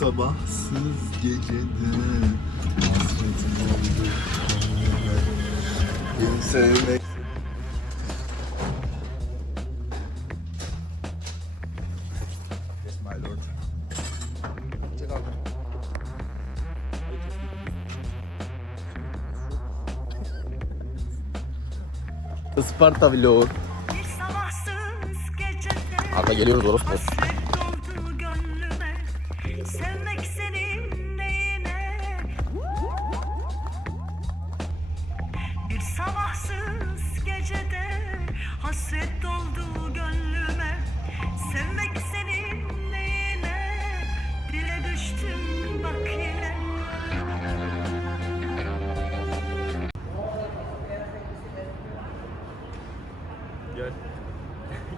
sabahsız gecede hasretim oldu. Beni sevmek. Isparta gecede Arda geliyoruz orospu.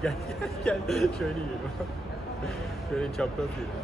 Gel gel gel. Şöyle yiyelim. Şöyle çapraz yiyelim.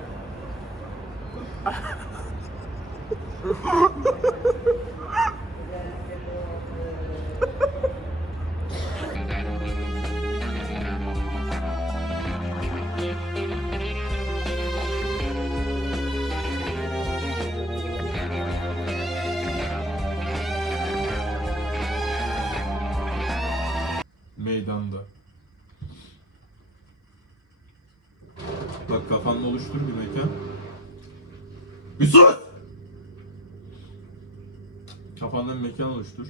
Oluştur bir mekan. Bir sus! Kafanda bir mekan oluştur.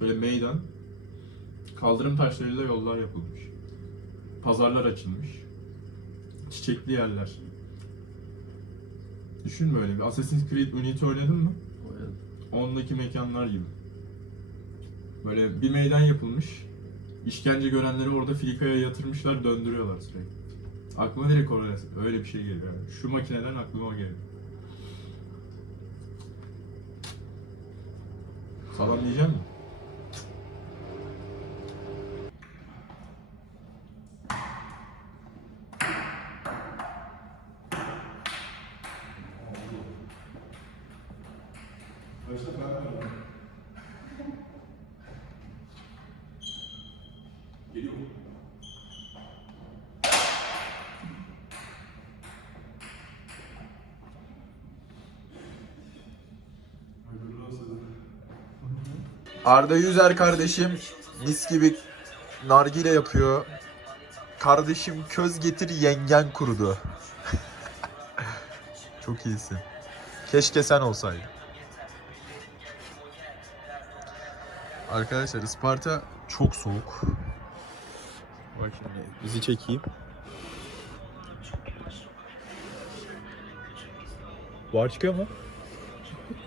Böyle meydan. Kaldırım taşlarıyla yollar yapılmış. Pazarlar açılmış. Çiçekli yerler. Düşün böyle bir Assassin's Creed Unity oynadın mı? Ondaki mekanlar gibi. Böyle bir meydan yapılmış. İşkence görenleri orada filikaya yatırmışlar, döndürüyorlar sürekli. Aklıma direkt oraya öyle bir şey geliyor. Yani. Şu makineden aklıma geliyor. Salam diyeceğim mi? Geliyor mu? Arda Yüzer kardeşim mis gibi nargile yapıyor. Kardeşim köz getir yengen kurudu. Çok iyisin. Keşke sen olsaydın. Arkadaşlar Isparta çok soğuk. Bak şimdi bizi çekeyim. Var çıkıyor mu?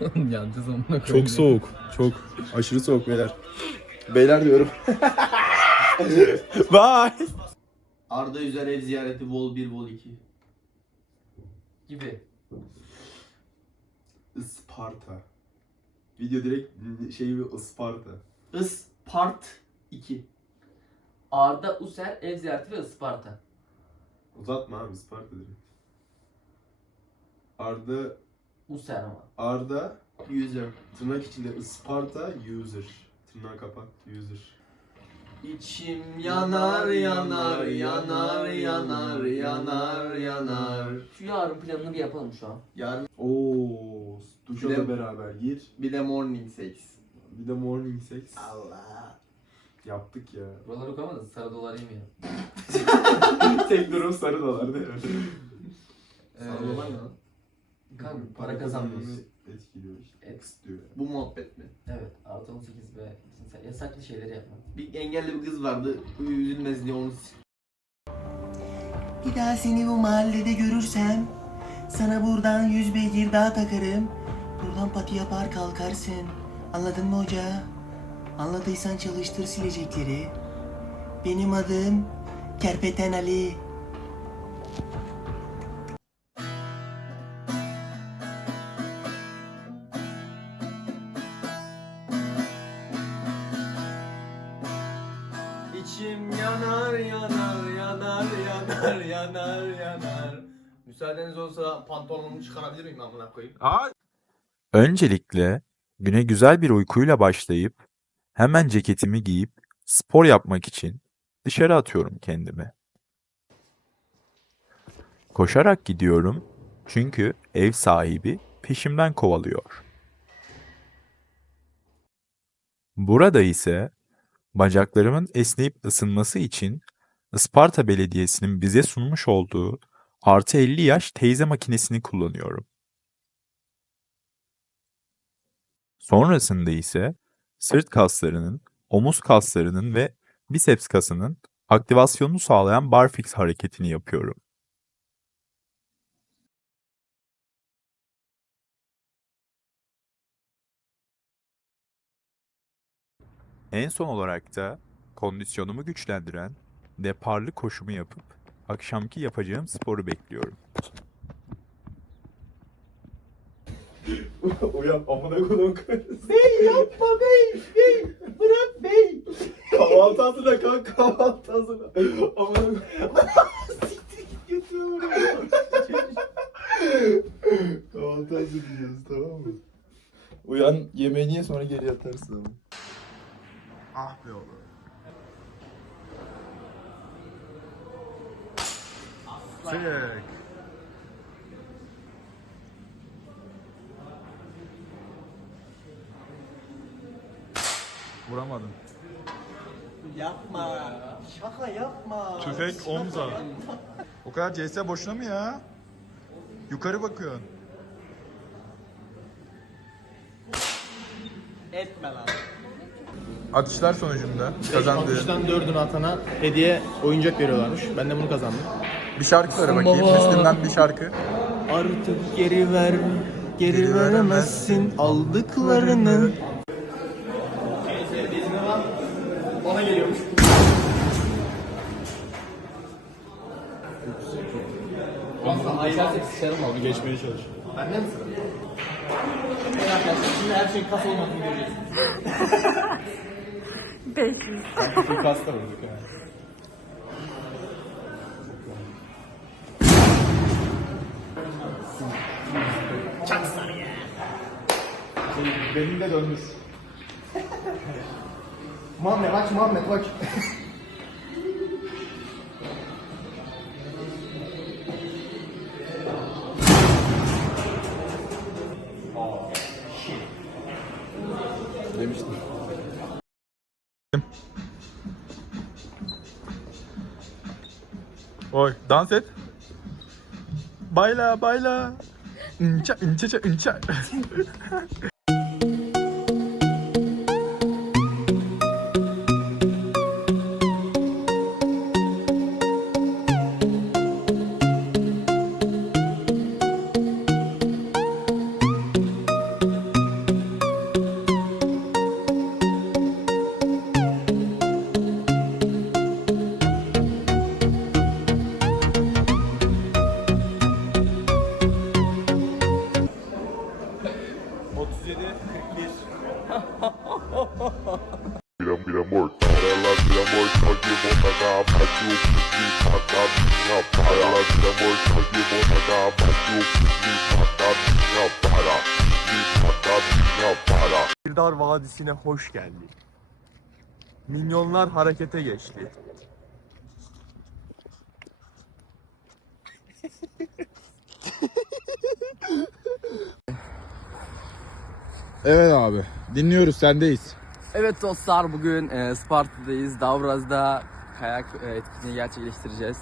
Onunla koyayım. Çok soğuk. Çok. Aşırı soğuk beyler. Beyler diyorum. Bye. Arda Yüzer ev ziyareti Vol 1 Vol 2. Gibi. Isparta. Video direkt şey gibi Isparta. Ispart 2. Arda User ev ziyareti ve Isparta. Uzatma abi Isparta direkt. Arda User ama. Arda User. tırnak içinde Isparta user. Tırnağı kapat user. İçim yanar yanar yanar yanar yanar yanar. Şu yarın planını bir yapalım şu an. Yarın Oo, duşa Bir de- da beraber gir. bir de morning sex. Bir de morning sex. Allah. Yaptık ya. Buraları okuyamadın sarı dolar yemeyelim. Tek durum sarı dolar değil mi? Sarı dolar ne lan? Kanka para kazanmamız. Etkiliyor işte. Et. Kısıtlıyor. Bu muhabbet mi? Evet artı 18 ve cinsel yasaklı şeyleri yapma. Bir engelli bir kız vardı. Üzülmez diye onu s- Bir daha seni bu mahallede görürsem sana buradan yüz beygir daha takarım. Buradan pati yapar kalkarsın. Anladın mı hoca? Anladıysan çalıştır silecekleri. Benim adım Kerpeten Ali. Yanar yanar yanar. Müsaadeniz olsa pantolonumu çıkarabilir miyim amına koyayım? Öncelikle güne güzel bir uykuyla başlayıp hemen ceketimi giyip spor yapmak için dışarı atıyorum kendimi. Koşarak gidiyorum Çünkü ev sahibi peşimden kovalıyor. Burada ise bacaklarımın esneyip ısınması için Isparta Belediyesi'nin bize sunmuş olduğu artı 50 yaş teyze makinesini kullanıyorum. Sonrasında ise sırt kaslarının, omuz kaslarının ve biceps kasının aktivasyonunu sağlayan barfix hareketini yapıyorum. En son olarak da kondisyonumu güçlendiren deparlı koşumu yapıp akşamki yapacağım sporu bekliyorum. Uyan amına kodum karısı. Bey yapma bey. Bey bırak bey. Kahvaltı hazırla kanka kahvaltı hazırla. Amına. Siktir git götür oraya. kahvaltı hazırlayacağız tamam mı? Uyan yemeğini ye sonra geri yatarsın. Ah be oğlum. Sık. Vuramadım. Yapma. Şaka yapma. Tüfek omza. O kadar CS boşuna mı ya? Yukarı bakıyorsun. Etme lan. Atışlar sonucunda kazandığı. Atıştan dördünü atana hediye oyuncak veriyorlarmış. Ben de bunu kazandım. Bir şarkı söyle bakayım. Müslüm'den bir şarkı. Artık geri ver, geri, Geri veremezsin aldıklarını. Geliyormuş. Sıçarım abi. Geçmeye çalış. Bende mi sıra? Evet arkadaşlar şimdi her şeyin kas olmadığını göreceksiniz. Şu kas da vurduk ha. Benim de dönmüş. Muhammed aç Muhammed aç. Demiştim. Oy dans et. Bayla bayla. Inça inça inça. Sirdar Vadisi'ne hoş geldin. Minyonlar harekete geçti. Evet abi. Dinliyoruz sendeyiz. Evet dostlar bugün e, Sparta'dayız. Davraz'da kayak e, etkinliği gerçekleştireceğiz.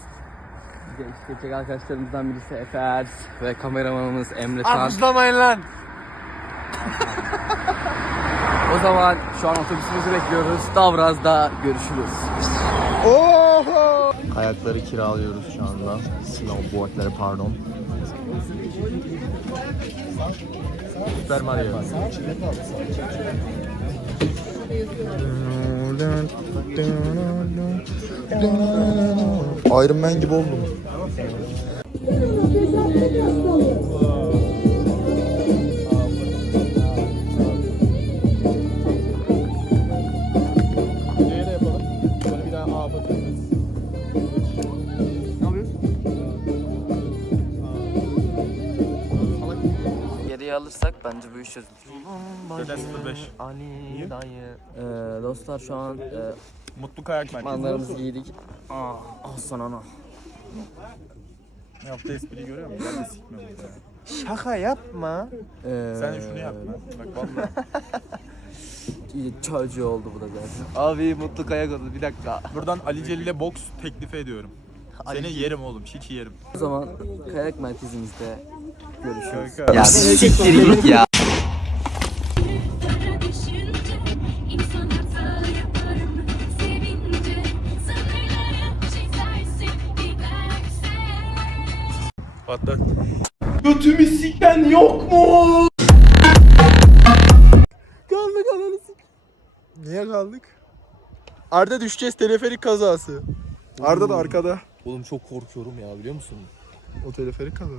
Edecek arkadaşlarımızdan birisi Efe Ers ve kameramanımız Emre Tan. Alkışlamayın lan. O zaman şu an otobüsümüzü bekliyoruz. Davraz'da görüşürüz. Kayakları kiralıyoruz şu anda. Snowboardları pardon. Süper Mario. Iron Man gibi oldum. Geriye alırsak bence bu iş çözülür. Neden 05? Ali dayı. Ee, dostlar şu an e, Mutlu kayak merkezi. manlarımızı giydik. Aa, ah sana ana. Yaptığı espriyi görüyor musun? Ben de sikme burada ya. Şaka yapma. Ee, Sen de şunu yap lan. Bak vallahi. iyi çocuğu oldu bu da zaten. Abi mutlu kayak oldu bir dakika. Buradan Ali Celil'e boks teklif ediyorum. Seni yerim oğlum, hiç yerim. O zaman kayak merkezimizde görüşürüz. Ya siktir git ya. Patlat. Götümü siken yok mu? Kaldık ananı Niye kaldık? Arda düşeceğiz teleferik kazası. Arda da arkada. Oğlum çok korkuyorum ya biliyor musun? O teleferik kaza.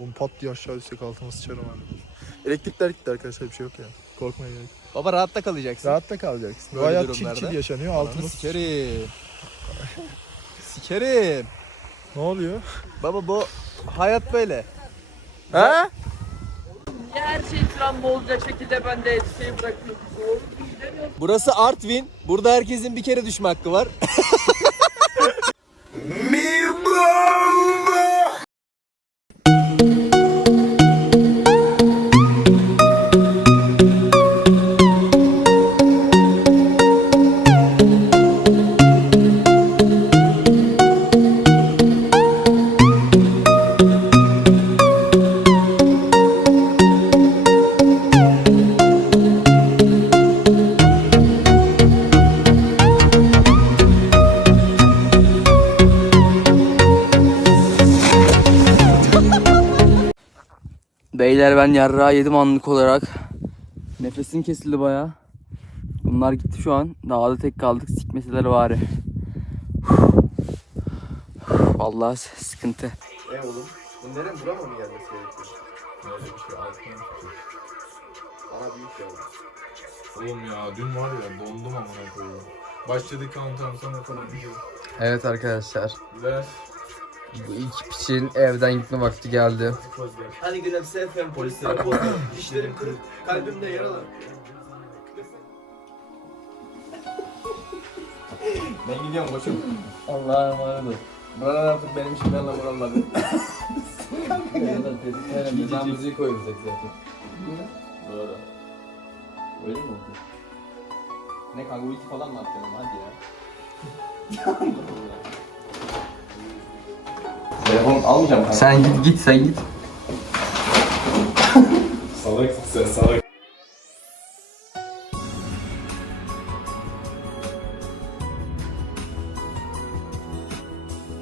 Oğlum pat diye aşağı düşecek altıma sıçarım abi. Elektrikler gitti arkadaşlar bir şey yok ya. Korkmaya gerek. Baba rahatta kalacaksın. Rahatta kalacaksın. Böyle hayat çil durumlarda. çil yaşanıyor altıma sıçarım. Sikerim. Sikerim. Ne oluyor? Baba bu hayat böyle. He? Her şey travma olacak şekilde ben de şey bırakıyorum. Burası Artvin. Burada herkesin bir kere düşme hakkı var. Beyler ben yarrağı yedim anlık olarak. Nefesim kesildi baya. Bunlar gitti şu an. Dağda tek kaldık. Sikmeseler bari. Vallahi sıkıntı. E oğlum. Bunların burama mı gelmesi gerekiyor? Böyle bir şey altına. Bana büyük oldu. Oğlum ya dün var ya dondum amına koyayım. Başladık bir şey. Evet arkadaşlar. Ver. Bu ilk piçin evden gitme vakti geldi. Hadi gidelim sevfem polislere korkuyorum. Dişlerim kırık. Kalbimde yaralar. ben gidiyorum koçum. Allah'a emanet ol. Buralar artık benim için benimle buralar. Cam müziği koyulacak zaten. Doğru. Öyle mi oldu? ne kanka ulti falan mı atacaksın hadi ya. Telefon almayacağım kanka. Sen git git sen git. Salak sen salak.